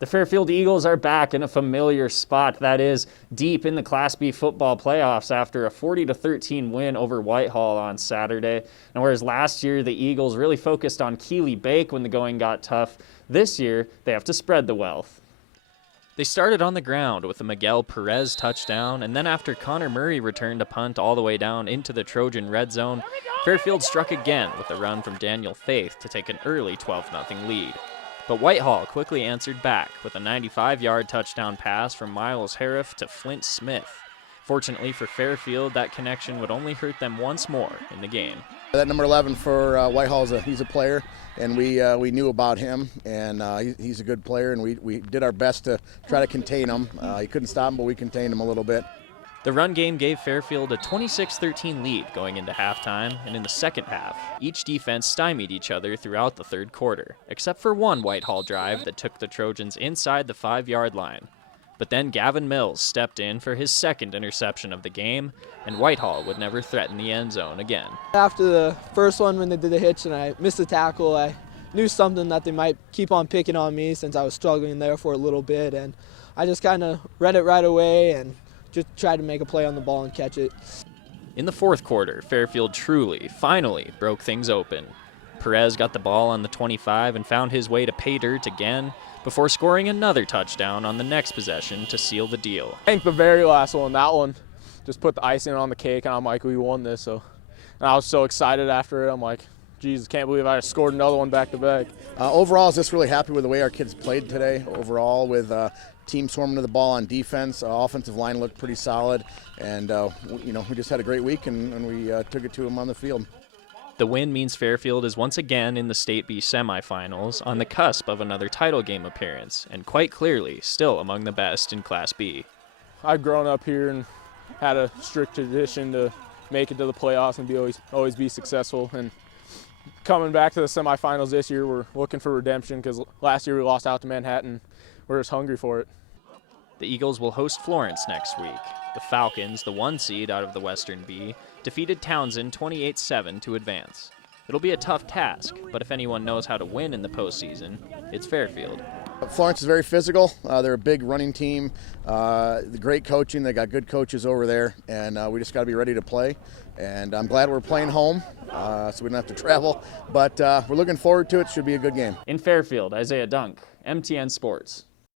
The Fairfield Eagles are back in a familiar spot, that is, deep in the Class B football playoffs after a 40-13 win over Whitehall on Saturday. And whereas last year the Eagles really focused on Keeley Bake when the going got tough, this year they have to spread the wealth. They started on the ground with a Miguel Perez touchdown, and then after Connor Murray returned a punt all the way down into the Trojan red zone, Fairfield struck again with a run from Daniel Faith to take an early 12-0 lead. But Whitehall quickly answered back with a 95-yard touchdown pass from Miles Hariff to Flint Smith. Fortunately for Fairfield, that connection would only hurt them once more in the game. That number 11 for Whitehall, he's a player, and we knew about him, and he's a good player, and we did our best to try to contain him. He couldn't stop him, but we contained him a little bit. The run game gave Fairfield a 26-13 lead going into halftime, and in the second half, each defense stymied each other throughout the third quarter, except for one Whitehall drive that took the Trojans inside the 5-yard line. But then Gavin Mills stepped in for his second interception of the game, and Whitehall would never threaten the end zone again. After the first one when they did the hitch and I missed the tackle, I knew something that they might keep on picking on me since I was struggling there for a little bit, and I just kind of read it right away and just tried to make a play on the ball and catch it. In the fourth quarter, Fairfield finally broke things open. Perez got the ball on the 25 and found his way to pay dirt again before scoring another touchdown on the next possession to seal the deal. I think the very last one, that one, just put the icing on the cake, and I'm like, we won this. And I was so excited after it. I'm like, Jesus, can't believe I scored another one back-to-back. Overall, I was just really happy with the way our kids played today. Overall, with team swarming to the ball on defense, offensive line looked pretty solid, and we just had a great week, and we took it to them on the field. The win means Fairfield is once again in the State B semifinals, on the cusp of another title game appearance, and quite clearly still among the best in Class B. I've grown up here and had a strict tradition to make it to the playoffs and always be successful. And coming back to the semifinals this year, we're looking for redemption because last year we lost out to Manhattan. We're just hungry for it. The Eagles will host Florence next week. The Falcons, the 1 seed out of the Western B, defeated Townsend 28-7 to advance. It'll be a tough task, but if anyone knows how to win in the postseason, it's Fairfield. Florence is very physical. They're a big running team. The great coaching. They got good coaches over there, and we just got to be ready to play. And I'm glad we're playing home, so we don't have to travel. But we're looking forward to it. Should be a good game. In Fairfield, Isaiah Dunk, MTN Sports.